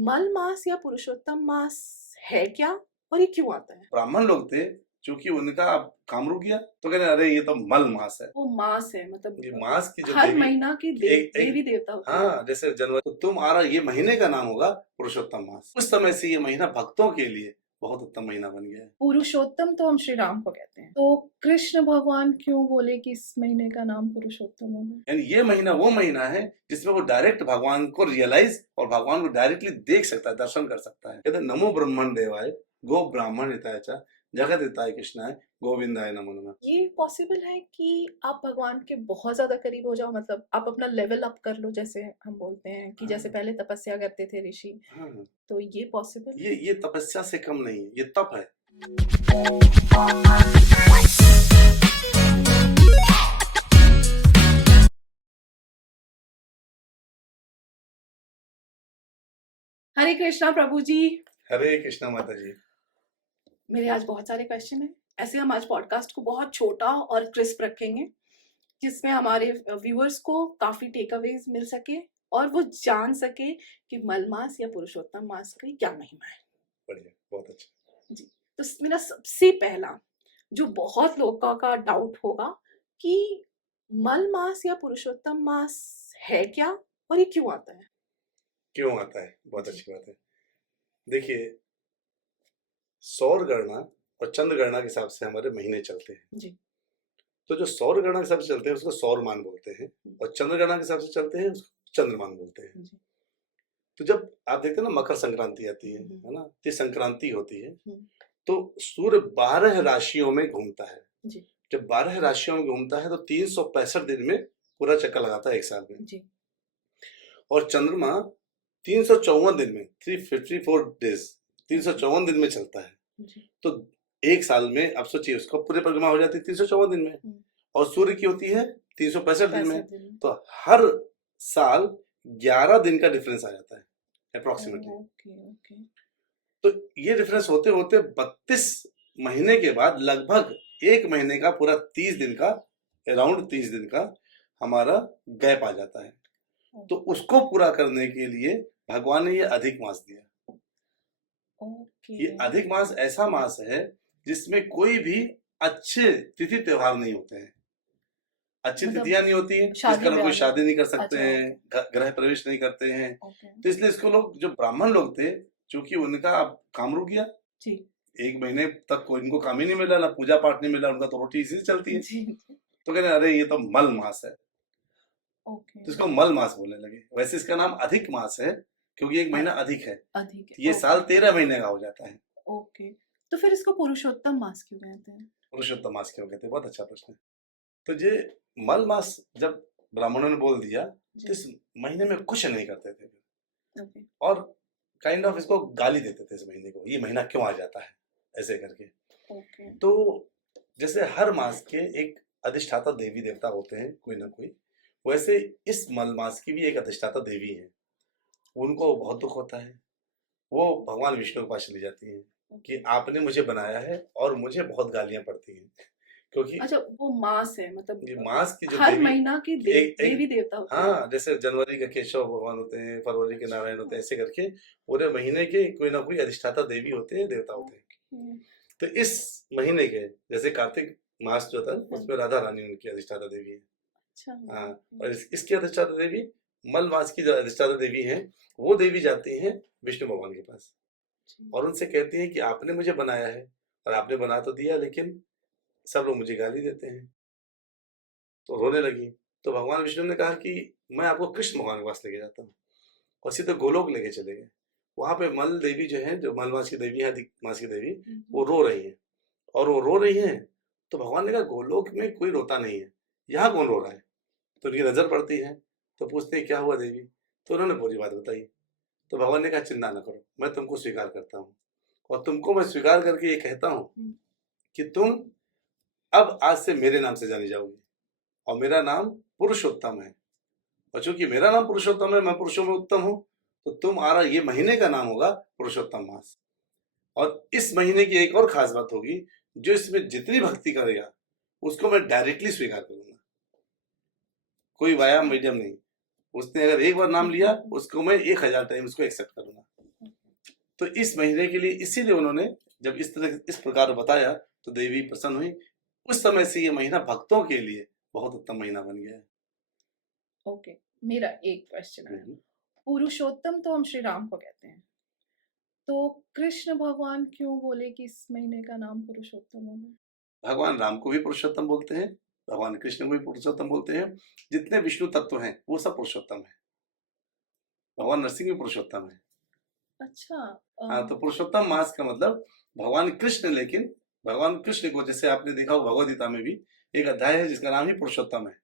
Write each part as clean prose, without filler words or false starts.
मल मास या पुरुषोत्तम मास है क्या और ये क्यों आता है? ब्राह्मण लोग थे, चूंकि उनका काम रुक गया तो कहते अरे ये तो मल मास है। वो मास है ये मतलब मास की जो हर देवी महीना की देवी देवता होते हैं। हाँ, जैसे जनवरी तो तुम आ रहा, ये महीने का नाम होगा पुरुषोत्तम मास। उस समय से ये महीना भक्तों के लिए बहुत उत्तम महीना बन गया है। पुरुषोत्तम तो हम श्री राम को कहते हैं, तो कृष्ण भगवान क्यों बोले कि इस महीने का नाम पुरुषोत्तम होगा? यानी ये महीना वो महीना है जिसमें वो डायरेक्ट भगवान को रियलाइज और भगवान को डायरेक्टली देख सकता है, दर्शन कर सकता है। कहते हैं नमो ब्रह्मण देवाय गो ब्राह्मण हिताय च जगत हिताय कृष्णाय गोविंदाय नमो नमः। ये पॉसिबल है कि आप भगवान के बहुत ज्यादा करीब हो जाओ, मतलब आप अपना लेवल अप कर लो, जैसे हम बोलते हैं कि जैसे पहले तपस्या करते थे ऋषि, हाँ, तो ये पॉसिबल? ये तपस्या से कम नहीं है, ये तप है। हरे कृष्णा प्रभु जी। हरे कृष्णा माता जी। मेरे आज बहुत सारे क्वेश्चन हैं। ऐसे हम आज पॉडकास्ट को बहुत छोटा और क्रिस्प रखेंगे, जिसमें हमारे व्यूअर्स को काफी टेक अवेज मिल सके और वो जान सके कि मल मास या पुरुषोत्तम मास की क्या महिमा है। बढ़िया, बहुत अच्छा जी। तो मेरा सबसे पहला जो बहुत लोगों का डाउट होगा कि मल मास या पुरुषोत्तम मास है क्या और ये क्यों आता है? क्यों आता है, बहुत अच्छी बात है। देखिए, सौर गणना और चंद्र गणना के हिसाब से हमारे महीने चलते हैं जी। तो जो सौर गणना के हिसाब से चलते हैं उसको सौर मान बोलते हैं और चंद्र गणना के हिसाब से चलते हैं उसको चंद्रमान बोलते हैं। जी। तो जब आप देखते हैं ना मकर संक्रांति आती है ना, तो संक्रांति होती है तो सूर्य 12 राशियों में घूमता है। जी। जब 12 राशियों में घूमता है तो 365 दिन में पूरा चक्कर लगाता है एक साल में। जी। और चंद्रमा 354 दिन में 354 डेज 354 दिन में चलता है। जी। तो एक साल में आप सोचिए उसका पूरे परिक्रमा हो जाती है 354 दिन में और सूर्य की होती है 365 दिन में। तो हर साल 11 दिन का डिफरेंस आ जाता है अप्रोक्सीमेटली। तो ये डिफरेंस होते होते 32 महीने के बाद लगभग एक महीने का पूरा 30 दिन का अराउंड 30 दिन का हमारा गैप आ जाता है। तो उसको पूरा करने के लिए भगवान ने ये अधिक मास दिया। ये अधिक मास ऐसा मास है जिसमें कोई भी अच्छे तिथि त्योहार नहीं होते हैं, अच्छी तिथियां नहीं होती हैं, जिस कारण कोई शादी नहीं कर सकते हैं, गृह प्रवेश नहीं करते हैं। तो इसलिए इसको लोग जो ब्राह्मण लोग थे, चूंकि उनका काम रुक गया, एक महीने तक कोई इनको काम ही नहीं मिला, ना पूजा पाठ नहीं मिला, उनका तो रोटी इसी से चलती है। तो कहते अरे ये तो मल मास है, तो इसको मल मास बोलने लगे। वैसे इसका नाम अधिक मास है क्योंकि एक महीना अधिक है, ये साल 13 महीने का हो जाता है। ओके, तो फिर इसको पुरुषोत्तम मास क्यों कहते हैं? पुरुषोत्तम मास क्यों कहते हैं, बहुत अच्छा प्रश्न है। तो ये मल मास जब ब्राह्मणों ने बोल दिया तो इस महीने में कुछ नहीं करते थे और काइंड ऑफ इसको गाली देते थे इस महीने को, ये महीना क्यों आ जाता है ऐसे करके। तो जैसे हर मास के एक अधिष्ठाता देवी देवता होते हैं कोई ना कोई, वैसे इस मल मास की भी एक अधिष्ठाता देवी है। उनको बहुत दुख होता है, वो भगवान विष्णु के पास चली जाती है कि आपने मुझे बनाया है और मुझे बहुत गालियां पड़ती हैं क्योंकि अच्छा वो मास है, मतलब ये मास की जो हर महीना की देवी देवता होते हैं। हाँ, जैसे जनवरी के केशव भगवान होते हैं, फरवरी के नारायण होते हैं, ऐसे करके पूरे महीने के कोई ना कोई अधिष्ठाता देवी होते हैं, देवता होते हैं। तो इस महीने के जैसे कार्तिक मास जो था उसमें राधा रानी उनकी अधिष्ठाता देवी है। हाँ, और इसकी अधिष्ठाता देवी मल मास की जो अधिष्ठाता देवी है वो देवी जाती है विष्णु भगवान के पास और उनसे कहती है कि आपने मुझे बनाया है और आपने बना तो दिया, लेकिन सब लोग मुझे गाली देते हैं। तो रोने लगी। तो भगवान विष्णु ने कहा कि मैं आपको कृष्ण भगवान के पास लेके जाता हूँ और सीधे गोलोक लेके चले गए। वहां पे मल देवी जो है, जो मल मास की देवी है, अधिक मास की देवी, वो रो रही है और वो रो रही है तो भगवान ने कहा गोलोक में कोई रोता नहीं है, यहाँ कौन रो रहा है? तो उनकी नजर पड़ती है तो पूछते हैं क्या हुआ देवी? तो उन्होंने पूरी बात बताई। तो भगवान ने कहा चिंता न करो, मैं तुमको स्वीकार करता हूँ और तुमको मैं स्वीकार करके ये कहता हूँ कि तुम अब आज से मेरे नाम से जानी जाओगी और मेरा नाम पुरुषोत्तम है। और चूंकि मेरा नाम पुरुषोत्तम है, मैं पुरुषों में उत्तम हूं, तो तुम आ रहा ये महीने का नाम होगा पुरुषोत्तम मास। और इस महीने की एक और खास बात होगी, जो इसमें जितनी भक्ति करेगा उसको मैं डायरेक्टली स्वीकार करूंगा, कोई वाया मीडियम नहीं। उसने अगर एक बार नाम लिया उसको मैं 1000 टाइम उसको एक्सेप्ट करूंगा। तो इस महीने के लिए इसीलिए उन्होंने जब इस प्रकार बताया तो देवी प्रसन्न हुई। उस समय से ये महीना भक्तों के लिए बहुत उत्तम महीना बन गया है। ओके, मेरा एक क्वेश्चन है। हम्म। पुरुषोत्तम तो हम श्री राम को कहते हैं, तो कृष्ण भगवान क्यों बोले कि इस महीने का नाम पुरुषोत्तम होगा? भगवान राम को भी पुरुषोत्तम बोलते हैं, भगवान कृष्ण को भी पुरुषोत्तम बोलते हैं। जितने विष्णु तत्व हैं वो सब पुरुषोत्तम है। भगवान नरसिंह भी पुरुषोत्तम है। अच्छा। हाँ, तो पुरुषोत्तम मास का मतलब भगवान कृष्ण, लेकिन भगवान कृष्ण को जैसे आपने देखा हो भगवद गीता में भी एक अध्याय है जिसका नाम ही पुरुषोत्तम है।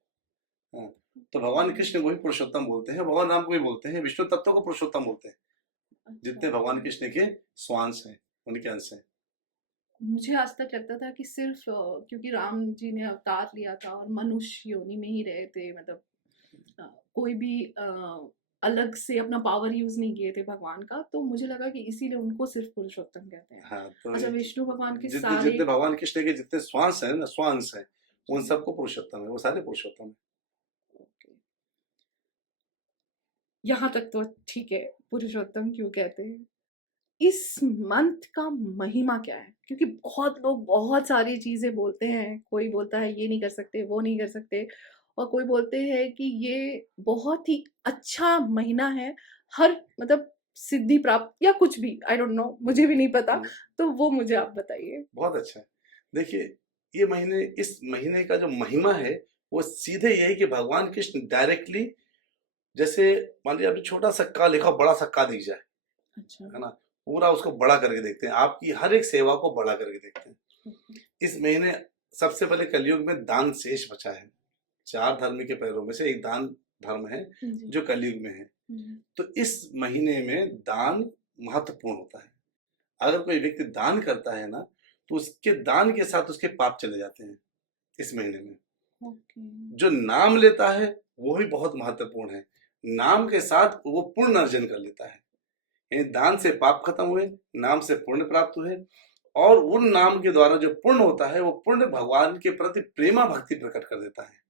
हाँ, तो भगवान कृष्ण को भी पुरुषोत्तम बोलते हैं, भगवान राम को भी बोलते हैं, विष्णु तत्व को पुरुषोत्तम बोलते हैं। जितने अच्छा, भगवान कृष्ण के स्वांश हैं, उनके अंश हैं। मुझे आज तक लगता था कि सिर्फ क्योंकि राम जी ने अवतार लिया था और मनुष्य योनि में ही रहे थे, मतलब कोई भी अलग से अपना पावर यूज नहीं किए थे भगवान का, तो मुझे लगा कि इसीलिए उनको सिर्फ पुरुषोत्तम कहते हैं। हाँ, तो अच्छा, विष्णु भगवान के जितने सारे जितने भगवान कृष्ण के जितने स्वांश हैं ना, स्वांश हैं, उन जी, सबको पुरुषोत्तम है, वो सारे पुरुषोत्तम है। ओके, यहाँ तक तो ठीक है, पुरुषोत्तम क्यों कहते हैं। इस मंथ का महिमा क्या है? क्योंकि बहुत लोग बहुत सारी चीजें बोलते हैं, कोई बोलता है ये नहीं कर सकते, वो नहीं कर सकते, और कोई बोलते हैं कि ये बहुत ही अच्छा महीना है, हर मतलब सिद्धि प्राप्त या कुछ भी, आई डोंट नो, मुझे भी नहीं पता, तो वो मुझे आप बताइए। बहुत अच्छा है। देखिए, ये महीने, इस महीने का जो महिमा है वो सीधे यही कि भगवान कृष्ण डायरेक्टली, जैसे मान लीजिए आपने छोटा सा लिखा बड़ा सा दिख जाए, अच्छा। है ना, पूरा उसको बड़ा करके देखते हैं, आपकी हर एक सेवा को बड़ा करके देखते हैं। इस महीने सबसे पहले कलयुग में दान शेष बचा है। 4 धर्म के पैरों में से एक दान धर्म है जी, जो कलयुग में है। जी, तो इस महीने में दान महत्वपूर्ण होता है। अगर कोई व्यक्ति दान करता है ना, तो उसके दान के साथ उसके पाप चले जाते हैं इस महीने में। ओके, जो नाम लेता है वो भी बहुत महत्वपूर्ण है। नाम के साथ वो पुण्य अर्जन कर लेता है। यानी दान से पाप खत्म हुए, नाम से पुण्य प्राप्त हुए, और उन नाम के द्वारा जो पुण्य होता है वो पुण्य भगवान के प्रति प्रेमा भक्ति प्रकट कर देता है।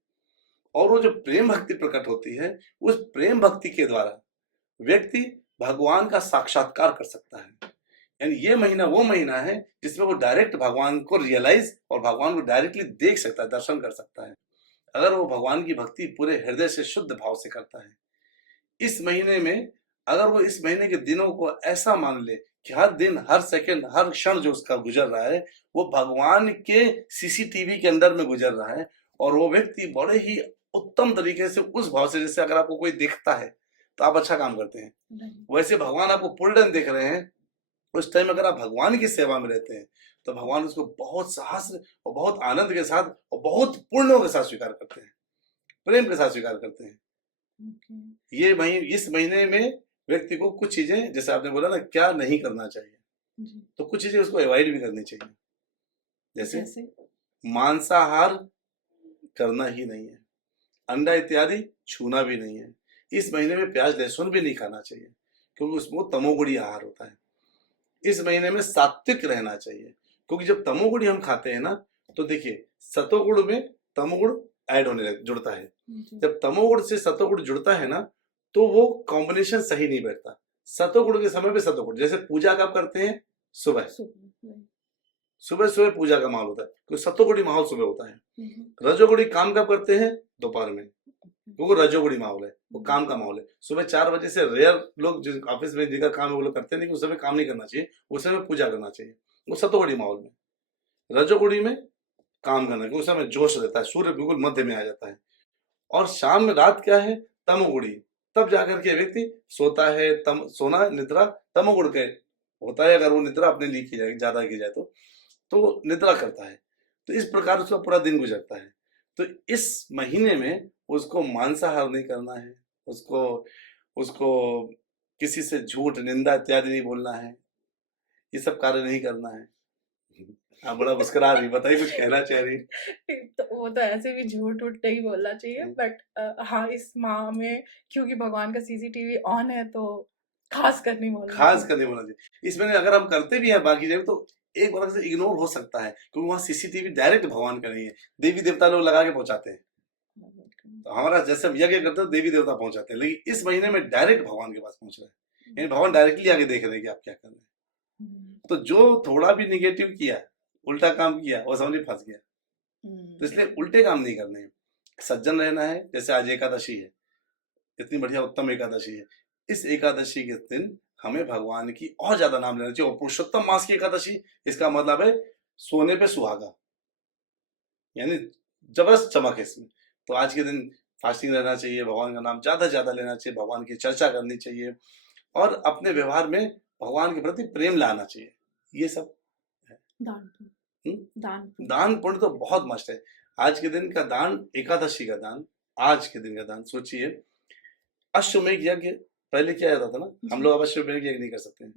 और वो जो प्रेम भक्ति प्रकट होती है, उस प्रेम भक्ति के द्वारा व्यक्ति भगवान का साक्षात्कार कर सकता है। यानी ये महीना वो महीना है जिसमें वो डायरेक्ट भगवान को रियलाइज और भगवान को डायरेक्टली देख सकता है, दर्शन कर सकता है, अगर वो भगवान की भक्ति पूरे हृदय से शुद्ध भाव से करता है। इस महीने में अगर वो इस महीने के दिनों को ऐसा मान ले कि हर दिन, हर सेकंड, हर क्षण जो उसका गुजर रहा है वो भगवान के सीसीटीवी के अंदर में गुजर रहा है, और वो व्यक्ति बड़े ही उत्तम तरीके से उस भाव से, जैसे अगर आपको कोई दिखता है तो आप अच्छा काम करते हैं, वैसे भगवान आपको पूर्ण देख रहे हैं, उस टाइम अगर आप भगवान की सेवा में रहते हैं तो भगवान उसको बहुत साहस और बहुत आनंद के साथ और बहुत पुण्यों के साथ स्वीकार करते हैं, प्रेम के साथ स्वीकार करते हैं। ये इस महीने में व्यक्ति को कुछ चीजें, जैसे आपने बोला ना क्या नहीं करना चाहिए, जी, तो कुछ चीजें उसको अवॉइड भी करनी चाहिए। जैसे जैसे मांसाहार करना ही नहीं है, अंडा इत्यादि छूना भी नहीं है। इस महीने में प्याज लहसुन भी नहीं खाना चाहिए क्योंकि उसमें तमोगुणी आहार होता है। इस महीने में सात्विक रहना चाहिए, क्योंकि जब तमोगुण हम खाते हैं ना, तो देखिए सतोगुण में तमोगुण ऐड होने जुड़ता है। जी, जब तमोगुण से सतोगुण जुड़ता है ना, तो वो कॉम्बिनेशन सही नहीं बैठता। सतोगुण के समय पे सतोगुण, जैसे पूजा कब करते हैं? सुबह। सुबह, सुबह सुबह पूजा का माहौल होता है क्योंकि सतोगुणी माहौल सुबह होता है। जी, रजोगुणी काम कब करते हैं? दोपहर में, क्योंकि रजोगुणी माहौल है, वो हम्म, काम का माहौल है। सुबह 4 बजे से रेयर लोग जिन ऑफिस में जिनका काम है वो लोग करते नहीं, उस समय काम नहीं करना चाहिए, उस समय पूजा करना चाहिए, वो सतोगुणी माहौल में। रजोगुणी में काम करना, क्योंकि उस समय जोश रहता है, सूर्य बिल्कुल मध्य में आ जाता है। और शाम में रात क्या है? तमोगुणी। तब जाकर के व्यक्ति सोता है। सोना निद्रा तमोगुण के होता है, अगर वो निद्रा अपने लिए की जाए, ज्यादा की जाए तो निद्रा करता है। तो इस प्रकार उसका पूरा दिन गुजरता है। तो इस महीने में उसको मांसाहार नहीं करना है, उसको उसको किसी से झूठ निंदा इत्यादि नहीं बोलना है, ये सब कार्य नहीं करना है। आप बड़ा मुस्कुरा रही, बताइए कुछ कहना चाह रही। तो वो तो ऐसे भी झूठ उठ नहीं बोलना चाहिए, बट हाँ, इस माह में क्योंकि भगवान का सीसीटीवी ऑन है तो खास कर नहीं बोलना खास चाहिए। कर नहीं बोलना चाहिए। इसमें अगर हम करते भी हैं बाकी जगह तो एक बार से इग्नोर हो सकता है, क्योंकि वहाँ सीसीटीवी डायरेक्ट भगवान का नहीं है, देवी देवता लोग लगा के पहुंचाते हैं। तो हमारा जैसे हम यज्ञ करते हैं देवी देवता पहुंचाते हैं, लेकिन इस महीने में डायरेक्ट भगवान के पास पहुंच रहे हैं, यानी भगवान डायरेक्टली आगे देख रहे हैं कि आप क्या कर रहे हैं। तो जो थोड़ा भी निगेटिव किया, उल्टा काम किया, वो समझिए फंस गया। तो इसलिए उल्टे काम नहीं करने हैं, सज्जन रहना है। जैसे आज एकादशी है, इतनी बढ़िया उत्तम एकादशी है, इस एकादशी के दिन हमें भगवान की और ज्यादा नाम लेना चाहिए। और पुरुषोत्तम मास की एकादशी, इसका मतलब है सोने पे सुहागा, यानी जबरदस्त चमक है इसमें। तो आज के दिन फास्टिंग रहना चाहिए, भगवान का नाम ज्यादा से ज्यादा लेना चाहिए, भगवान की चर्चा करनी चाहिए और अपने व्यवहार में भगवान के प्रति प्रेम लाना चाहिए। ये सब है। दान पुण्य तो बहुत मस्त है। आज के दिन का दान, एकादशी का दान, आज के दिन का दान सोचिए। अश्वमेध यज्ञ पहले किया जाता था ना, हम लोग अब अश्वमेध यज्ञ नहीं कर सकते हैं।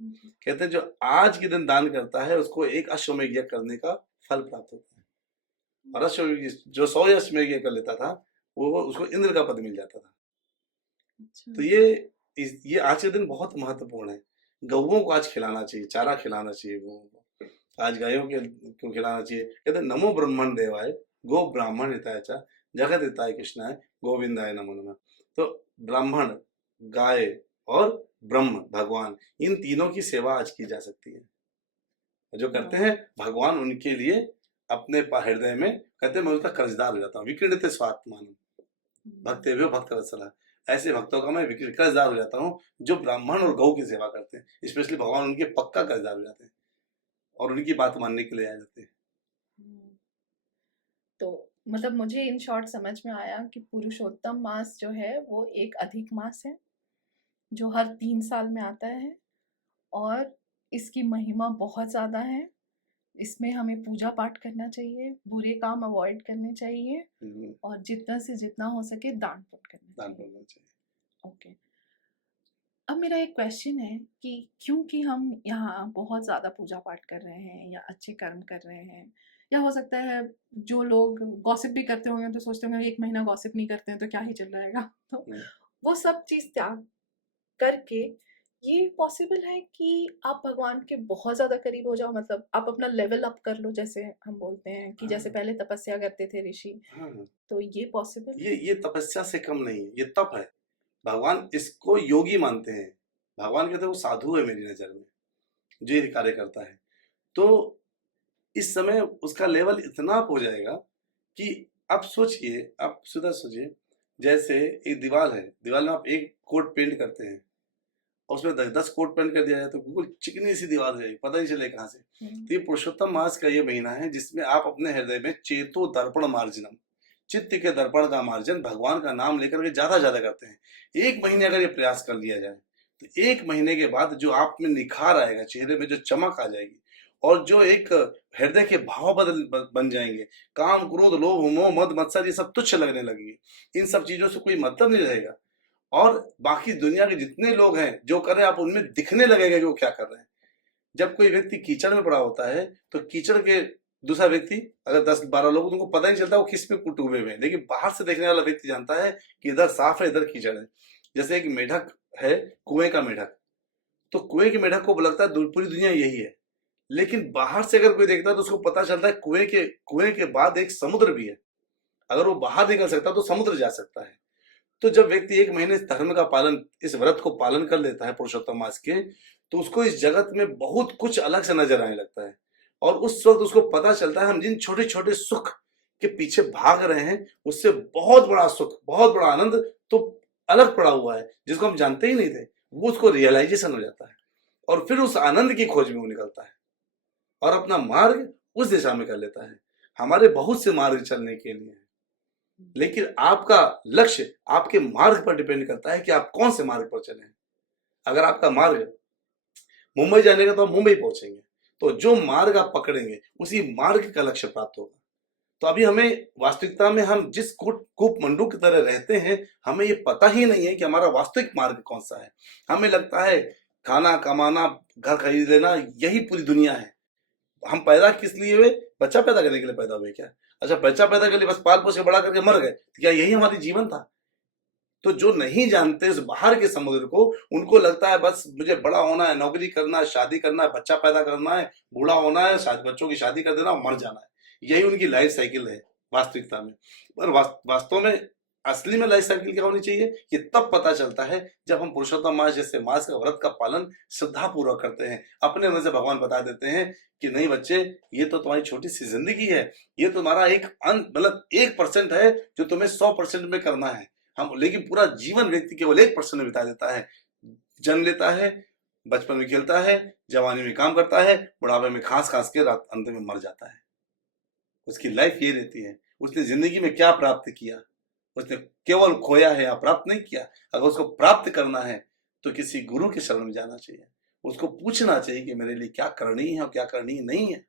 कहते हैं जो आज के दिन दान करता है उसको एक अश्वमेध यज्ञ करने का फल प्राप्त होता है। और अश्वमेध जो 100 अश्वमेध यज्ञ कर लेता था वो उसको इंद्र का पद मिल जाता था। तो ये आज के दिन बहुत महत्वपूर्ण है। गौओं को आज खिलाना चाहिए, चारा खिलाना चाहिए गौओं को, आज गायों को खिलाना चाहिए। कहते हैं नमो ब्रह्मण देवाय गो ब्राह्मण हिताय च जगत हिताय कृष्णाय गोविंदाय नमो नमः। तो ब्राह्मण, गाय और ब्रह्म भगवान, इन तीनों की सेवा आज की जा सकती है। जो करते हैं भगवान उनके लिए अपने हृदय में, कहते हैं मैं उसका कर्जदार हो जाता हूँ। विकीर्णित स्वात्मान भक्तेभ्यो भक्तवत्सला, ऐसे भक्तों का मैं कर्जदार हो जाता हूँ जो ब्राह्मण और गौ की सेवा करते हैं। स्पेशली भगवान उनके पक्का कर्जदार हो जाते हैं और उनकी बात मानने के लिए आ जाते हैं। तो मतलब मुझे इन शॉर्ट समझ में आया कि पुरुषोत्तम मास जो है वो एक अधिक मास है जो हर 3 साल में आता है और इसकी महिमा बहुत ज़्यादा है। इसमें हमें पूजा पाठ करना चाहिए, बुरे काम अवॉइड करने चाहिए और जितना से जितना हो सके दान पुण्य करना चाहिए। ओके, अब मेरा एक क्वेश्चन है कि क्योंकि हम यहाँ बहुत ज़्यादा पूजा पाठ कर रहे हैं या अच्छे कर्म कर रहे हैं, या हो सकता है जो लोग गॉसिप भी करते होंगे तो सोचते होंगे 1 महीना गॉसिप नहीं करते हैं तो क्या ही चल रहेगा, तो वो सब चीज़ त्याग करके ये पॉसिबल है कि आप भगवान के बहुत ज़्यादा करीब हो जाओ, मतलब आप अपना लेवल अप कर लो, जैसे हम बोलते हैं कि जैसे पहले तपस्या करते थे ऋषि, तो ये पॉसिबल? ये तपस्या से कम नहीं है, ये तप है। भगवान इसको योगी मानते हैं। भगवान कहते हैं वो साधु है मेरी नजर में जो ये कार्य करता है। तो इस समय उसका लेवल इतना अप हो जाएगा कि आप सोचिए, आप सीधा सोचिए, जैसे एक दीवार है, दीवार में आप एक कोट पेंट करते हैं और उसमें 10 कोट पेंट कर दिया जाए तो बिल्कुल चिकनी सी दीवार हो जाएगी, पता नहीं चले कहाँ से। तो ये पुरुषोत्तम मास का ये महीना है जिसमें आप अपने हृदय में चेतो दर्पण मार्जनम, चित्त के दर्पण का मार्जन भगवान का नाम लेकर के ज्यादा ज्यादा करते हैं। 1 महीने अगर ये प्रयास कर लिया जाए तो 1 महीने के बाद जो आप में निखार आएगा, चेहरे में जो चमक आ जाएगी और जो एक हृदय के भाव बन जाएंगे, काम क्रोध लोभ मोह मद मत्सर ये सब तुच्छ लगने लगेंगे। इन सब चीजों से कोई मतलब नहीं रहेगा और बाकी दुनिया के जितने लोग हैं जो कर रहे हैं आप उनमें दिखने लगेगा कि वो क्या कर रहे हैं। जब कोई व्यक्ति कीचड़ में पड़ा होता है तो कीचड़ के दूसरा व्यक्ति अगर 10-12 लोग, उनको पता नहीं चलता वो किस में डूबे हुए हैं, लेकिन बाहर से देखने वाला व्यक्ति जानता है कि इधर साफ है इधर कीचड़ है। जैसे एक मेढक है, कुएं का मेढक, तो कुएं के मेढक को लगता है पूरी दुनिया यही है, लेकिन बाहर से अगर कोई देखता है तो उसको पता चलता है कुएं के बाद एक समुद्र भी है। अगर वो बाहर निकल सकता तो समुद्र जा सकता है। तो जब व्यक्ति 1 महीने इस धर्म का पालन, इस व्रत को पालन कर लेता है पुरुषोत्तम मास के, तो उसको इस जगत में बहुत कुछ अलग से नजर आने लगता है और उस वक्त उसको पता चलता है हम जिन छोटे छोटे सुख के पीछे भाग रहे हैं उससे बहुत बड़ा सुख, बहुत बड़ा आनंद तो अलग पड़ा हुआ है जिसको हम जानते ही नहीं थे। वो उसको रियलाइजेशन हो जाता है और फिर उस आनंद की खोज में वो निकलता है और अपना मार्ग उस दिशा में कर लेता है। हमारे बहुत से मार्ग चलने के लिए, लेकिन आपका लक्ष्य आपके मार्ग पर डिपेंड करता है कि आप कौन से मार्ग पर चले। अगर आपका मार्ग मुंबई जाने का तो आप मुंबई पहुंचेंगे, तो जो मार्ग आप पकड़ेंगे उसी मार्ग का लक्ष्य प्राप्त होगा। तो अभी हमें वास्तविकता में हम जिस कूप मंडू की तरह रहते हैं, हमें ये पता ही नहीं है कि हमारा वास्तविक मार्ग कौन सा है। हमें लगता है खाना कमाना, घर खरीद लेना यही पूरी दुनिया है। हम पैदा किस लिए हुए? बच्चा पैदा करने के लिए पैदा हुए क्या? अच्छा, बच्चा पैदा कर लिए बस पाल पोस के बड़ा करके मर गए, तो क्या यही हमारी जीवन था? तो जो नहीं जानते इस बाहर के समुद्र को, उनको लगता है बस मुझे बड़ा होना है, नौकरी करना है, शादी करना है, बच्चा पैदा करना है, बूढ़ा होना है, बच्चों की शादी कर देना और मर जाना है। यही उनकी लाइफ साइकिल है वास्तविकता में। पर वास्तव में असली में लाइफ साइकिल क्या होनी चाहिए, ये तब पता चलता है जब हम पुरुषोत्तम मास जैसे मास का व्रत का पालन श्रद्धा पूर्वक करते हैं। अपने मन से भगवान बता देते हैं कि नहीं बच्चे, ये तो तुम्हारी छोटी सी जिंदगी है, ये तुम्हारा एक मतलब 1% है जो तुम्हें 100% में करना है। हम लेकिन पूरा जीवन व्यक्ति केवल 1% में बिता देता है। जन्म लेता है, बचपन में खेलता है, जवानी में काम करता है, बुढ़ापे में खांस खांस के रात अंत में मर जाता है। उसकी लाइफ ये रहती है, उसने जिंदगी में क्या प्राप्त किया, उसने केवल खोया है या प्राप्त नहीं किया। अगर उसको प्राप्त करना है तो किसी गुरु के शरण में जाना चाहिए, उसको पूछना चाहिए कि मेरे लिए क्या करनी है और क्या करनी नहीं है,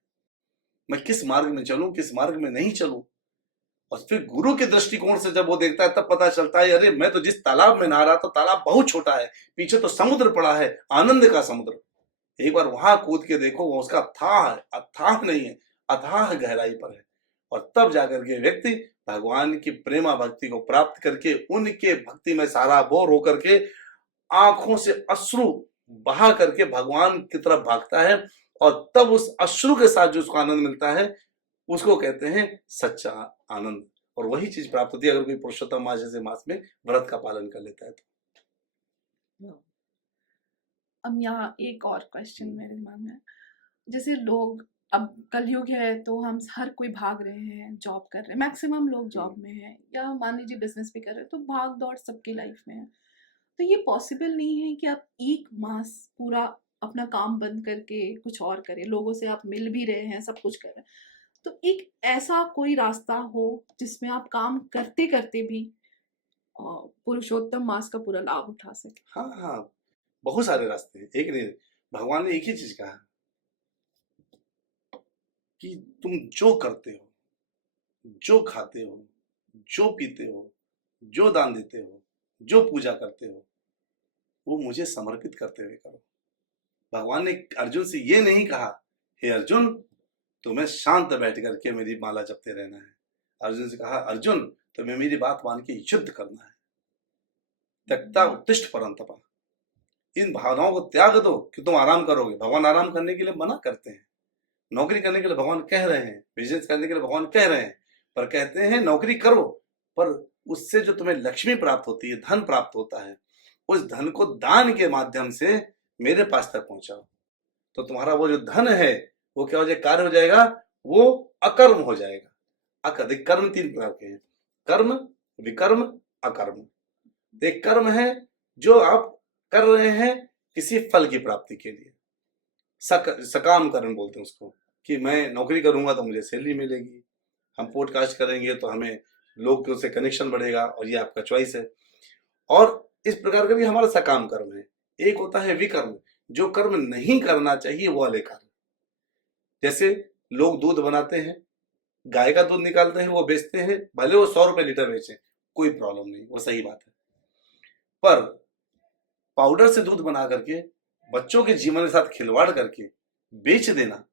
मैं किस मार्ग में चलूं, किस मार्ग में नहीं चलूं। और फिर गुरु के दृष्टिकोण से जब वो देखता है तब पता चलता है, अरे मैं तो जिस तालाब में नहा रहा था तालाब बहुत छोटा है, पीछे तो समुद्र पड़ा है, आनंद का समुद्र। एक बार वहां कूद के देखो, वो उसका अथाह नहीं है, अथाह गहराई पर है। और तब जाकर के व्यक्ति भगवान की प्रेमा भक्ति को प्राप्त करके उनके भक्ति में सराबोर होकर के आंखों से अश्रु बहा करके भगवान की तरफ भागता है। और तब उस अश्रु के साथ जो उसको आनंद मिलता है उसको कहते हैं सच्चा आनंद। और वही चीज प्राप्त होती है अगर कोई पुरुषोत्तम मास जैसे मास में व्रत का पालन कर लेता है तो। अब यहाँ एक और क्वेश्चन मेरे दिमाग में है। जैसे लोग, अब कलयुग है तो हम हर कोई भाग रहे हैं, जॉब कर रहे हैं, मैक्सिमम लोग जॉब में हैं या मान लीजिए बिजनेस भी कर रहे हैं, तो भाग दौड़ सबकी लाइफ में है। तो ये पॉसिबल नहीं है कि आप एक मास पूरा अपना काम बंद करके कुछ और करें। लोगों से आप मिल भी रहे हैं, सब कुछ कर रहे हैं, तो एक ऐसा कोई रास्ता हो जिसमें आप काम करते करते भी पुरुषोत्तम मास का पूरा लाभ उठा सके। हाँ हाँ, बहुत सारे रास्ते हैं, एक नहीं। भगवान ने एक ही चीज कहा कि तुम जो करते हो, जो खाते हो, जो पीते हो, जो दान देते हो, जो पूजा करते हो, वो मुझे समर्पित करते हुए करो। भगवान ने अर्जुन से ये नहीं कहा, हे अर्जुन तुम्हें शांत बैठ करके मेरी माला जपते रहना है। अर्जुन से कहा, अर्जुन तुम्हें मेरी बात मान के युद्ध करना है। त्यक्ता उत्तिष्ठ परंतपा, इन भावनाओं को त्याग दो कि तुम आराम करोगे। भगवान आराम करने के लिए मना करते हैं, नौकरी करने के लिए भगवान कह रहे हैं, बिजनेस करने के लिए भगवान कह रहे हैं, पर कहते हैं नौकरी करो, पर उससे जो तुम्हें लक्ष्मी प्राप्त होती है, धन प्राप्त होता है, उस धन को दान के माध्यम से मेरे पास तक पहुंचाओ। तो तुम्हारा वो जो धन है वो क्या हो जाएगा, कार्य हो जाएगा, वो अकर्म हो जाएगा। अधिक कर्म 3 प्रकार के हैं, कर्म, विकर्म, अकर्म। एक कर्म है जो आप कर रहे हैं किसी फल की प्राप्ति के लिए, सकाम कर्म बोलते हैं उसको, कि मैं नौकरी करूंगा तो मुझे सैलरी मिलेगी, हम पॉडकास्ट करेंगे तो हमें लोग से कनेक्शन बढ़ेगा, और ये आपका चॉइस है। और इस प्रकार का भी हमारा सकाम कर्म है। एक होता है विकर्म, जो कर्म नहीं करना चाहिए वो वाले कर्म। जैसे लोग दूध बनाते हैं, गाय का दूध निकालते हैं, वो बेचते हैं, भले वो 100 रुपए लीटर बेचे, कोई प्रॉब्लम नहीं, वो सही बात है। पर पाउडर से दूध बना करके बच्चों के जीवन के साथ खिलवाड़ करके बेच देना,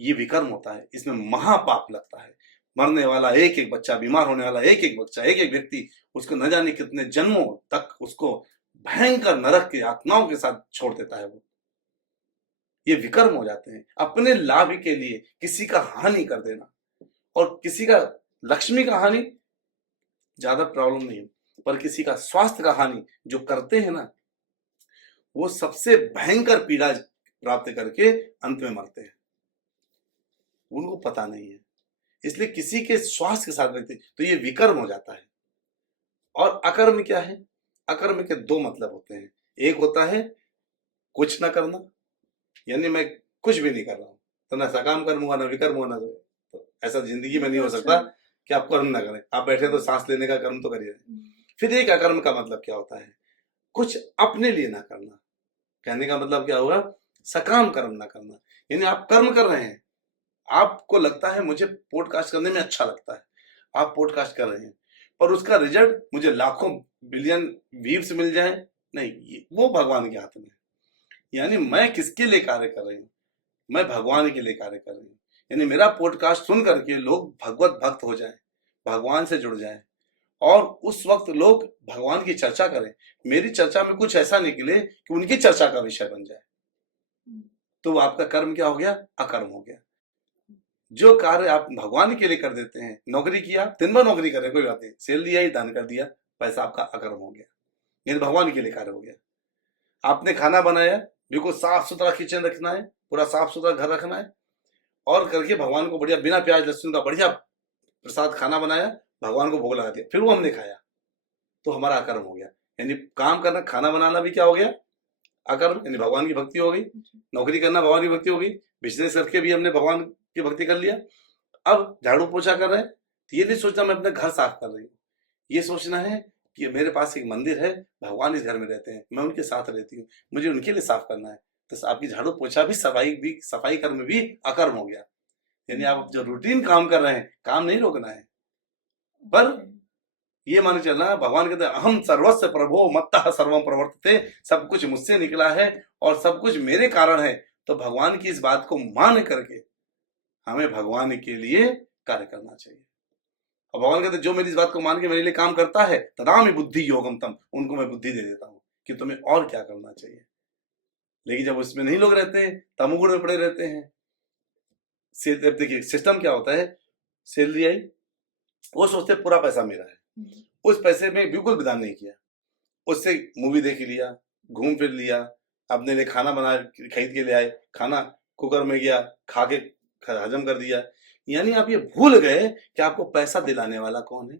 ये विकर्म होता है। इसमें महापाप लगता है। मरने वाला एक एक बच्चा, बीमार होने वाला एक एक बच्चा, एक एक व्यक्ति, उसको न जाने कितने जन्मों तक उसको भयंकर नरक के आत्माओं के साथ छोड़ देता है। वो ये विकर्म हो जाते हैं। अपने लाभ के लिए किसी का हानि कर देना, और किसी का लक्ष्मी का हानि ज्यादा प्रॉब्लम नहीं है, पर किसी का स्वास्थ्य का हानि जो करते हैं ना, वो सबसे भयंकर पीड़ा प्राप्त करके अंत में मरते हैं, उनको पता नहीं है। इसलिए किसी के स्वास्थ्य के साथ व्यक्ति, तो ये विकर्म हो जाता है। और अकर्म क्या है? अकर्म के 2 मतलब होते हैं। एक होता है कुछ ना करना, यानी मैं कुछ भी नहीं कर रहा हूं, तो ना सकाम कर्म हुआ ना विकर्म हुआ, ना तो ऐसा जिंदगी में नहीं हो सकता कि आप कर्म ना करें। आप बैठे तो सांस लेने का कर्म तो करिए। फिर एक अकर्म का मतलब क्या होता है? कुछ अपने लिए ना करना। कहने का मतलब क्या हुआ? सकाम कर्म ना करना, यानी आप कर्म कर रहे हैं, आपको लगता है मुझे पॉडकास्ट करने में अच्छा लगता है, आप पॉडकास्ट कर रहे हैं, पर उसका रिजल्ट मुझे लाखों बिलियन व्यूज मिल जाए, नहीं, वो भगवान के हाथ में है। यानी मैं किसके लिए कार्य कर रही हूँ? मैं भगवान के लिए कार्य कर रही हूँ। यानी मेरा पॉडकास्ट सुन करके लोग भगवत भक्त हो जाएं, भगवान से जुड़ जाएं, और उस वक्त लोग भगवान की चर्चा करें। मेरी चर्चा में कुछ ऐसा निकले कि उनकी चर्चा का विषय बन जाए, तो वो आपका कर्म क्या हो गया? अकर्म हो गया। जो कार्य आप भगवान के लिए कर देते हैं, नौकरी किया, दिन भर नौकरी कर रहे कोई बात नहीं, सेल दिया ही दान कर दिया, पैसा आपका अकर्म हो गया, ये भगवान के लिए कार्य हो गया। आपने खाना बनाया, बिल्कुल साफ सुथरा किचन रखना है, पूरा साफ सुथरा घर रखना है, और करके भगवान को बढ़िया बिना प्याज लहसुन का बढ़िया प्रसाद खाना बनाया, भगवान को भोग लगा दिया, फिर वो हमने खाया, तो हमारा अकर्म हो गया। यानी काम करना, खाना बनाना भी क्या हो गया, अकर्म, यानी भगवान की भक्ति हो गई। नौकरी करना भगवान की भक्ति हो गई, बिजनेस करके भी हमने भगवान की भक्ति कर लिया। अब झाड़ू पोछा कर रहे हैं, तो ये नहीं सोचना मैं अपना घर साफ कर रही हूँ, ये सोचना है कि मेरे पास एक मंदिर है, भगवान इस घर में रहते हैं, मैं उनके साथ रहती हूँ, मुझे उनके लिए साफ करना है। तो आपकी झाड़ू पोछा भी सफाई कर्म भी अकर्म हो गया। यानी आप जो रूटीन काम कर रहे हैं, काम नहीं रोकना है, पर ये माने चलना, भगवान कहते हैं अहम सर्वस्व प्रभो मत्तः सर्वम प्रवर्तते, सब कुछ मुझसे निकला है और सब कुछ मेरे कारण है। तो भगवान की इस बात को मान करके हमें भगवान के लिए कार्य करना चाहिए। और भगवान कहते जो मेरी इस बात को मान के मेरे लिए काम करता है, तदामि बुद्धि योगम तम, उनको मैं बुद्धि दे देता हूँ कि तुम्हें और क्या करना चाहिए। लेकिन जब उसमें नहीं लोग रहते हैं, तमोगुण में पड़े रहते हैं। देखिए सिस्टम क्या होता है, सैलरी आई, वो सोचते पूरा पैसा मेरा है, उस पैसे में बिल्कुल विधान नहीं किया, उससे मूवी देख लिया, घूम फिर लिया, अपने लिए खाना बना खरीद के ले आए, खाना कुकर में गया, खा के हजम कर दिया। यानी आप ये भूल गए कि आपको पैसा दिलाने वाला कौन है,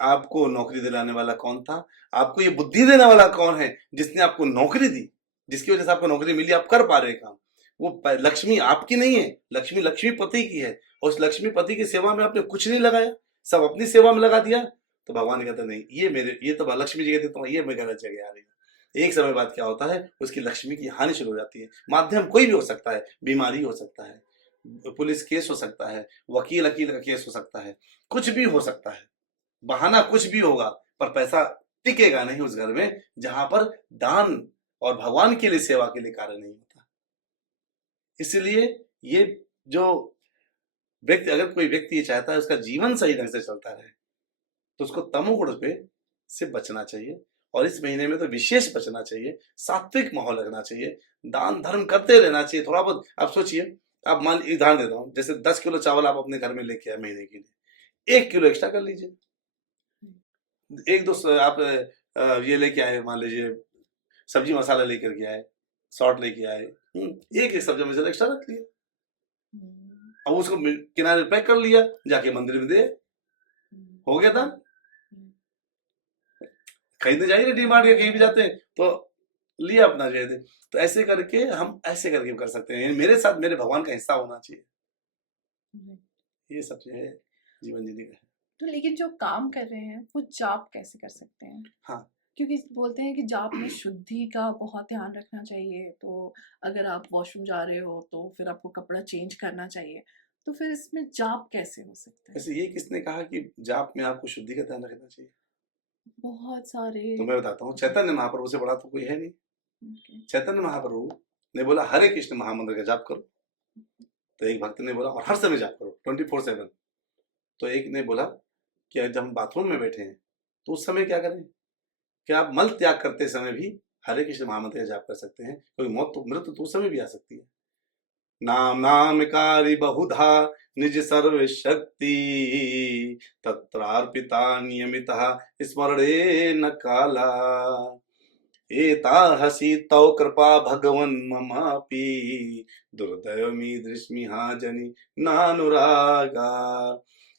आपको नौकरी दिलाने वाला कौन था, आपको ये बुद्धि देने वाला कौन है, जिसने आपको नौकरी दी, जिसकी वजह से आपको नौकरी मिली, आप कर पा रहे काम। वो लक्ष्मी आपकी नहीं है, लक्ष्मी लक्ष्मीपति की है, और उस लक्ष्मीपति की सेवा में आपने कुछ नहीं लगाया, सब अपनी सेवा में लगा दिया। तो भगवान कहते नहीं, ये तो लक्ष्मी जी कहते तो ये मैं गलत जगह आ रही हूँ। एक समय बाद क्या होता है, उसकी लक्ष्मी की हानि शुरू हो जाती है। माध्यम कोई भी हो सकता है, बीमारी हो सकता है, पुलिस केस हो सकता है, वकील का केस हो सकता है, कुछ भी हो सकता है, बहाना कुछ भी होगा, पर पैसा टिकेगा नहीं उस घर में जहां पर दान और भगवान के लिए सेवा के लिए कार्य नहीं होता। इसलिए ये जो व्यक्ति, अगर कोई व्यक्ति ये चाहता है उसका जीवन सही ढंग से चलता रहे, तो उसको तमोगुण पे से बचना चाहिए, और इस महीने में तो विशेष बचना चाहिए, सात्विक माहौल रखना चाहिए, दान धर्म करते रहना चाहिए थोड़ा बहुत। आप सोचिए, आप मान उदाहरण देता हूँ, जैसे 10 किलो चावल आप अपने घर में लेके आए महीने के लिए, 1 किलो एक्स्ट्रा कर लीजिए, एक दो आप ये लेके आए, मान लीजिए सब्जी मसाला लेकर के आए, सॉल्ट लेके आए, एक सब्जी मसाला एक्स्ट्रा रख लिया, अब उसको किनारे पैक कर लिया, जाके मंदिर में दे, हो गया था। खरीदने जाइए डीमार्ट के कहीं भी जाते हैं तो लिया अपना जो है, तो ऐसे करके हम ऐसे करके कर सकते हैं। मेरे साथ मेरे भगवान का हिस्सा होना चाहिए, ये सब जो है जीवन जीने का है। तो लेकिन जो काम कर रहे हैं वो जाप कैसे कर सकते हैं? हाँ, क्योंकि बोलते हैं कि जाप में शुद्धि का बहुत ध्यान रखना चाहिए, तो अगर आप वॉशरूम जा रहे हो तो फिर आपको कपड़ा चेंज करना चाहिए, तो फिर इसमें जाप कैसे हो सकता है? वैसे ये किसने कहा कि जाप में आपको शुद्धि का ध्यान रखना चाहिए? बहुत सारे। तो मैं बताता हूँ, चैतन्य महाप्रभु से बड़ा तो कोई है नहीं। चैतन्य महाप्रभु ने बोला हरे कृष्ण महामंत्र का जाप करो, तो एक भक्त ने बोला और हर समय जाप करो 24/7। तो एक ने बोला कि जब हम बाथरूम में बैठे हैं तो उस समय क्या करें, क्या आप मल त्याग करते समय भी हरे कृष्ण महामंत्र का जाप कर सकते हैं, क्योंकि मृत्यु तो उस समय भी आ सकती है। नाम नामकारी बहुधा निज सर्व शक्ति, तत्रार्पिता नियमितः स्मरणे न काला, एता हसी तव कृपा भगवन ममापि, दुर्दैवमी दृश्मिहा जनि नानुरागा।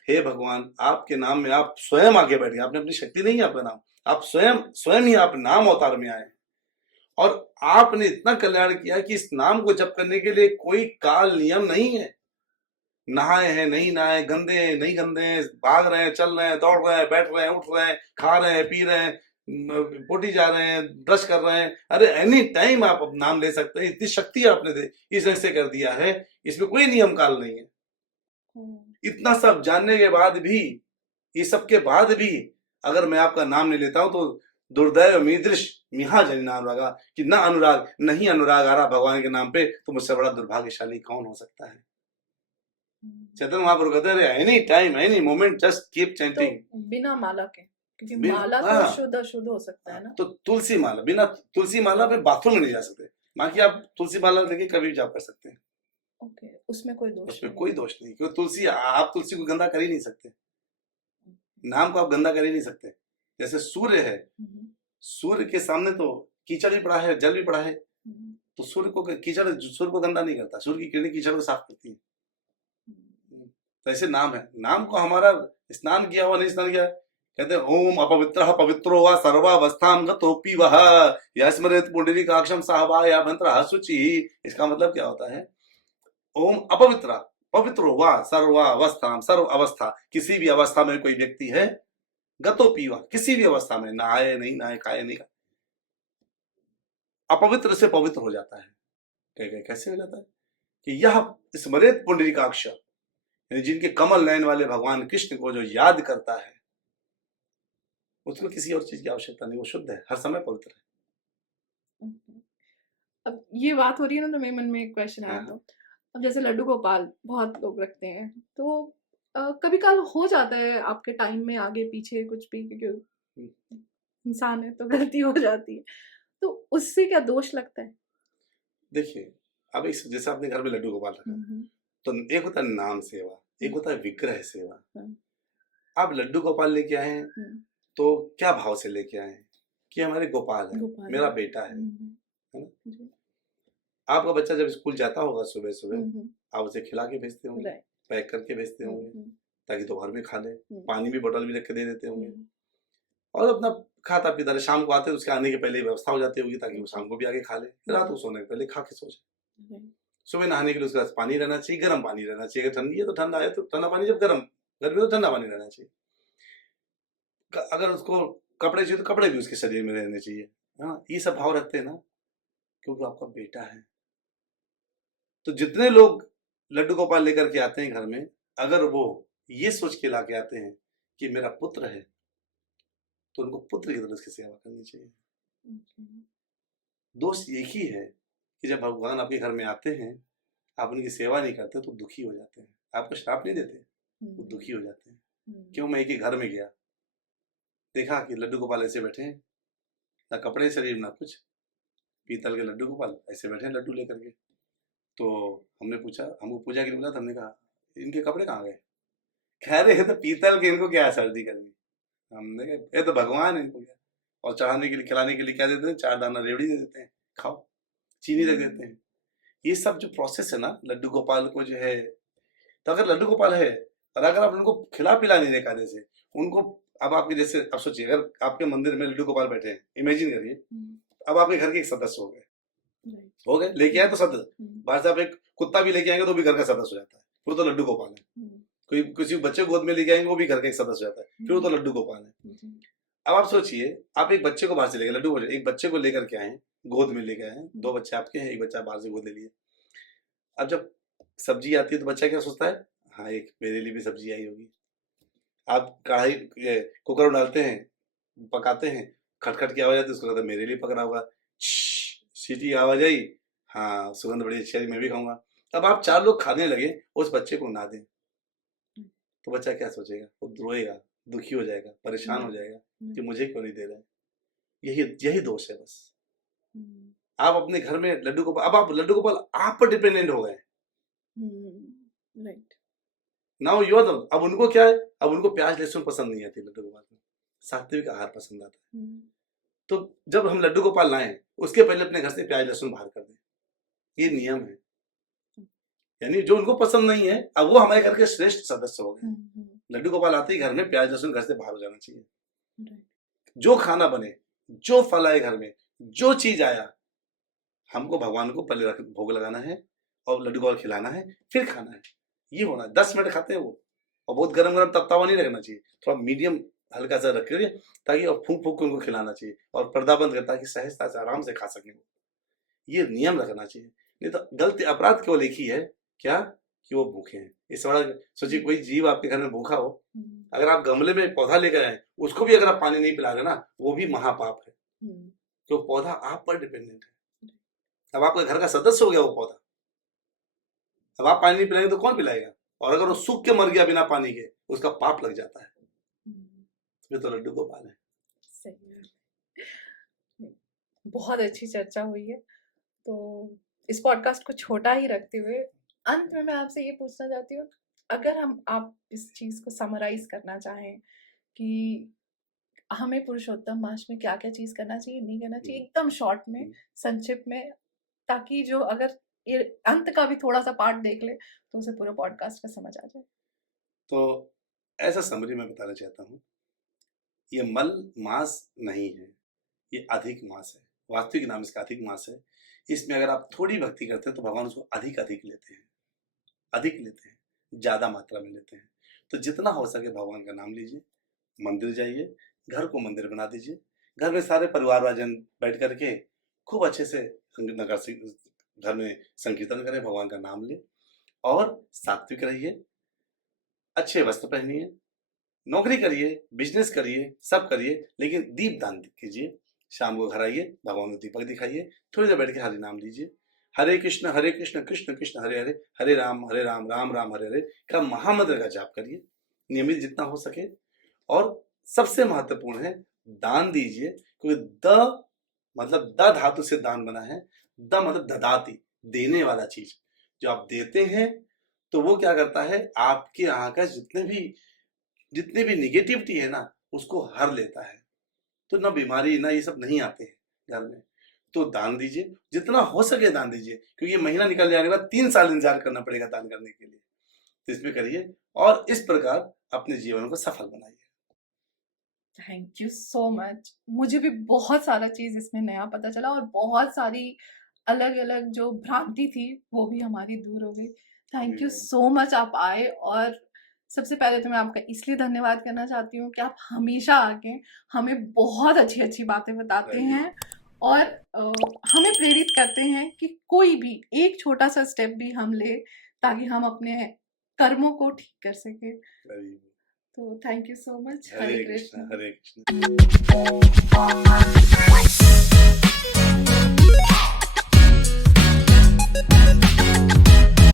हे भगवान, आपके नाम में आप स्वयं आगे बैठ गए, आपने अपनी शक्ति नहीं है आपका नाम, आप स्वयं ही आप नाम अवतार में आए, और आपने इतना कल्याण किया कि इस नाम को जप करने के लिए कोई काल नियम नहीं है। नहाए हैं नहीं नहाए, गंदे हैं नहीं गंदे हैं, भाग रहे हैं चल रहे हैं, दौड़ रहे हैं बैठ रहे हैं उठ रहे हैं, खा रहे हैं पी रहे हैं, पोटी जा रहे हैं, ब्रश कर रहे हैं, अरे एनी टाइम आप नाम ले सकते हैं। इतनी शक्ति आपने इस ढंग से कर दिया है, इसमें कोई नियम काल नहीं है। इतना सब जानने के बाद भी, ये सब के बाद भी अगर मैं आपका नाम नहीं लेता हूं तो दुर्दैव मीदृश मिहा जन नाम लगा कि ना अनुराग, नहीं अनुराग आ रहा भगवान के नाम पे, तो मुझसे बड़ा दुर्भाग्यशाली कौन हो सकता है। चैतन्य महाप्रभु कहते हैं any time any moment just keep chanting, बिना माला के, क्योंकि माला तो शुद्ध अशुद्ध हो सकता है ना। तो तुलसी माला, बिना तुलसी माला पे बाथरूम में नहीं जा सकते, बाकी आप तुलसी माला लेके कभी भी जाप कर सकते हैं। ओके, उसमें कोई दोष उसमें नहीं कोई है। दोष नहीं, क्योंकि तुलसी, आप तुलसी को गंदा कर ही नहीं सकते, नाम को आप गंदा कर ही नहीं सकते। जैसे सूर्य है, सूर्य के सामने तो कीचड़ भी पड़ा है, जल भी पड़ा है, तो सूर्य को कीचड़, सूर्य को गंदा नहीं करता, सूर्य की किरणें कीचड़ को साफ करती है। तो ऐसे नाम है, नाम को हमारा स्नान किया हुआ नहीं स्नान किया, कहते हैं ओम अपवित्रः पवित्रो वा सर्वावस्थां गतोऽपि वः यस्मरेत् पुंडरीकाक्षं सहवा या मंत्रः शुचिः। इसका मतलब क्या होता है? ओम अपवित्र पवित्रो वा सर्वावस्थां, सर्व अवस्था, किसी भी अवस्था में कोई व्यक्ति है, गतोऽपि वा, किसी भी अवस्था में, नहाए नहीं नहाए, खाए नहीं खाए, अपवित्र से पवित्र हो जाता है। कैसे हो जाता है? कि यह स्मरेत पुंडरीकाक्ष, यानी जिनके कमल नयन वाले भगवान कृष्ण को जो याद करता है, उसको किसी और चीज की आवश्यकता नहीं, वो शुद्ध है, हर समय पवित्र है। अब ये बात हो रही है ना, तो मेरे मन में एक क्वेश्चन आया। हाँ। तो अब जैसे लड्डू गोपाल बहुत लोग रखते हैं, तो कभी काल हो जाता है आपके टाइम में आगे पीछे कुछ भी, क्योंकि इंसान है तो गलती हो जाती है, तो उससे क्या दोष लगता है? देखिए, अब इस जैसे आपने घर में लड्डू गोपाल रखा, तो एक होता है नाम सेवा, एक होता है विग्रह सेवा। आप लड्डू गोपाल लेके आए हैं, तो क्या भाव से लेके आए हैं? कि हमारे गोपाल है, मेरा बेटा है ना? आपका बच्चा जब स्कूल जाता होगा सुबह सुबह, आप उसे खिला के भेजते होंगे, पैक करके भेजते होंगे, ताकि दोपहर में खा ले, पानी भी बोतल भी रख के दे देते होंगे, और अपना खाता पीता रहे। शाम को आते उसके आने के पहले ही व्यवस्था हो जाती होगी, ताकि वो शाम को भी आके खा ले, रात को सोने के पहले खा के सो जाए। सुबह नहाने के लिए उसके पास पानी रहना चाहिए, गर्म पानी रहना चाहिए, अगर ठंडी है तो ठंडा है तो ठंडा पानी, जब गर्म गर्मी तो ठंडा पानी रहना चाहिए। अगर उसको कपड़े चाहिए तो कपड़े भी उसके शरीर में रहने चाहिए। हाँ, ये सब भाव रखते हैं ना, क्योंकि आपका बेटा है। तो जितने लोग लड्डू गोपाल लेकर के आते हैं घर में, अगर वो ये सोच के ला के आते हैं कि मेरा पुत्र है, तो उनको पुत्र की तरह उसकी सेवा करनी चाहिए। दोष एक ही है कि जब भगवान आपके घर में आते हैं, आप उनकी सेवा नहीं करते तो दुखी हो जाते हैं। आपको श्राप नहीं देते, वो दुखी हो जाते हैं। क्यों? मैं एक ही घर में गया, देखा कि लड्डू गोपाल ऐसे बैठे हैं, ना कपड़े शरीर ना कुछ, पीतल के लड्डू गोपाल ऐसे बैठे हैं लड्डू लेकर के। तो हमने पूछा, हमको पूजा के लिए बोला था, हमने कहा इनके कपड़े कहाँ गए? कह रहे तो पीतल के, इनको क्या सर्दी करनी। हमने कहा ये तो भगवान है, इनको क्या। और चढ़ाने के लिए, खिलाने के लिए क्या देते हैं? 4 दाना रेवड़ी दे देते हैं, खाओ, चीनी रख देते हैं। ये सब जो प्रोसेस है ना लड्डू गोपाल को जो है, तो अगर लड्डू गोपाल है और अगर आप उनको खिला पिला नहीं रहे कायदे से, उनको, अब आपके जैसे, अब सोचिए अगर आपके मंदिर में लड्डू गोपाल बैठे हैं, इमेजिन करिए, अब आपके घर के एक सदस्य हो गए, लेके आए तो सदस्य, बाहर से आप एक कुत्ता भी लेके आएंगे तो भी घर का सदस्य हो जाता है, फिर तो लड्डू गोपाल है। कोई किसी बच्चे को गोद में लेके आएंगे, वो भी घर का एक सदस्य हो जाता है, फिर वो तो लड्डू गोपाल है। अब आप सोचिए, आप एक बच्चे को बाहर से लेके, लड्डू गोपाल, एक बच्चे को लेकर के आए, गोद में लेके आए, 2 बच्चे आपके हैं, एक बच्चा बाहर से गोद ले लिए। अब जब सब्जी आती है तो बच्चा क्या सोचता है? हाँ, एक मेरे लिए भी सब्जी आई होगी। आप कढ़ाई, कुकर में डालते हैं, पकाते हैं, खटखट की आवाज आती है, उसको लगता है मेरे लिए पक रहा होगा, सीटी की आवाज आई, हाँ सुगंध बड़ी अच्छी आई, मैं भी खाऊंगा। अब आप 4 लोग खाने लगे, उस बच्चे को ना दें, तो बच्चा क्या सोचेगा? वो रोएगा, दुखी हो जाएगा, परेशान हो जाएगा कि मुझे क्यों नहीं दे रहे। यही दोष है बस। आप अपने घर में लड्डू गोपाल, अब आप लड्डू गोपाल आप पर डिपेंडेंट हो गए। Right. Now you are the, अब उनको क्या है? अब उनको प्याज लहसुन पसंद नहीं आती लड्डू गोपाल में, सात्विक आहार पसंद आता है। तो जब हम लड्डू गोपाल लाएं, उसके पहले अपने घर से प्याज लहसुन बाहर कर दें, ये नियम है। यानी जो उनको पसंद नहीं है, अब वो हमारे घर के श्रेष्ठ सदस्य हो गए। लड्डू गोपाल आते ही घर में प्याज लहसुन घर से बाहर हो जाना चाहिए। जो खाना बने, जो फल आए घर में, जो चीज आया, हमको भगवान को पहले भोग लगाना है और लड्डू गोपाल खिलाना है, फिर खाना है। ये होना, 10 मिनट खाते हैं वो, और बहुत गरम गरम तवा नहीं रखना चाहिए, थोड़ा मीडियम हल्का सा रख के, ताकि और फूंक फूंक के उनको खिलाना चाहिए, और पर्दा बंद कर, ताकि सहजता से आराम से खा सकें वो। ये नियम रखना चाहिए। नहीं तो गलती, अपराध केवल एक ही है, क्या? कि वो भूखे हैं। इस बड़ा सोचिए, कोई जीव आपके घर में भूखा हो, अगर आप गमले में पौधा लेकर आए, उसको भी अगर आप पानी नहीं पिला रहे ना, वो भी महापाप है, तो पौधा आप पर डिपेंडेंट है। अब आपके घर का सदस्य हो गया वो पौधा, अब आप पानी नहीं पिलाएंगे तो कौन पिलाएगा? और अगर वो सूख के मर गया बिना पानी के, उसका पाप लग जाता है। तो लड्डू गोपाल है। सही है। बहुत अच्छी चर्चा हुई है। तो इस पॉडकास्ट को छोटा ही रखते हुए अंत में मैं आपसे ये पूछना चाहती हूँ, अगर आप इस चीज को समराइज करना चाहें कि हमें पुरुषोत्तम मास में क्या क्या चीज करना चाहिए, नहीं करना चाहिए, एकदम शॉर्ट में, संक्षिप्त में, ताकि जो अगर ये अंत का भी थोड़ा सा पार्ट देख ले तो उसे पूरा पॉडकास्ट का समझ आ जाए। तो ऐसा समरी मैं बताना चाहता हूँ, ये मल मास नहीं है, ये अधिक मास है। वास्तविक नाम इसका अधिक मास है। इसमें अगर आप थोड़ी भक्ति करते हैं तो भगवान उसको अधिक अधिक लेते हैं, अधिक लेते हैं, ज्यादा मात्रा में लेते हैं। तो जितना हो सके भगवान का नाम लीजिए, मंदिर जाइए, घर को मंदिर बना दीजिए, घर में सारे परिवार वाजन बैठ करके खूब अच्छे से घर में संकीर्तन करें, भगवान का नाम लें और सात्विक रहिए, अच्छे वस्त्र पहनिए, नौकरी करिए, बिजनेस करिए, सब करिए, लेकिन दीप दान कीजिए। शाम को घर आइए, भगवान को दीपक दिखाइए, थोड़ी देर बैठ के हरि नाम लीजिए। हरे कृष्ण कृष्ण कृष्ण हरे हरे, हरे राम राम राम हरे हरे का महामंत्र का जाप करिए नियमित जितना हो सके। और सबसे महत्वपूर्ण है दान दीजिए, क्योंकि द मतलब द धातु से दान बना है। द मतलब ददाती, देने वाला चीज। जो आप देते हैं तो वो क्या करता है, आपके यहाँ का जितने भी निगेटिविटी है ना, उसको हर लेता है। तो ना बीमारी ना ये सब नहीं आते हैं घर में। तो दान दीजिए, जितना हो सके दान दीजिए, क्योंकि ये महीना निकल जाने के बाद 3 साल इंतजार करना पड़ेगा दान करने के लिए। तो इसमें करिए और इस प्रकार अपने जीवन को सफल बनाइए। Thank you so much. मुझे भी बहुत सारा चीज इसमें नया पता चला और बहुत सारी अलग अलग जो भ्रांति थी वो भी हमारी दूर हो गई। थैंक यू सो मच आप आए। और सबसे पहले तो मैं आपका इसलिए धन्यवाद करना चाहती हूँ कि आप हमेशा आके हमें बहुत अच्छी अच्छी बातें बताते हैं और हमें प्रेरित करते हैं कि कोई भी एक छोटा सा स्टेप भी हम ले ताकि हम अपने कर्मों को ठीक कर सके। तो thank you so much. Hare Krishna. Hare Krishna.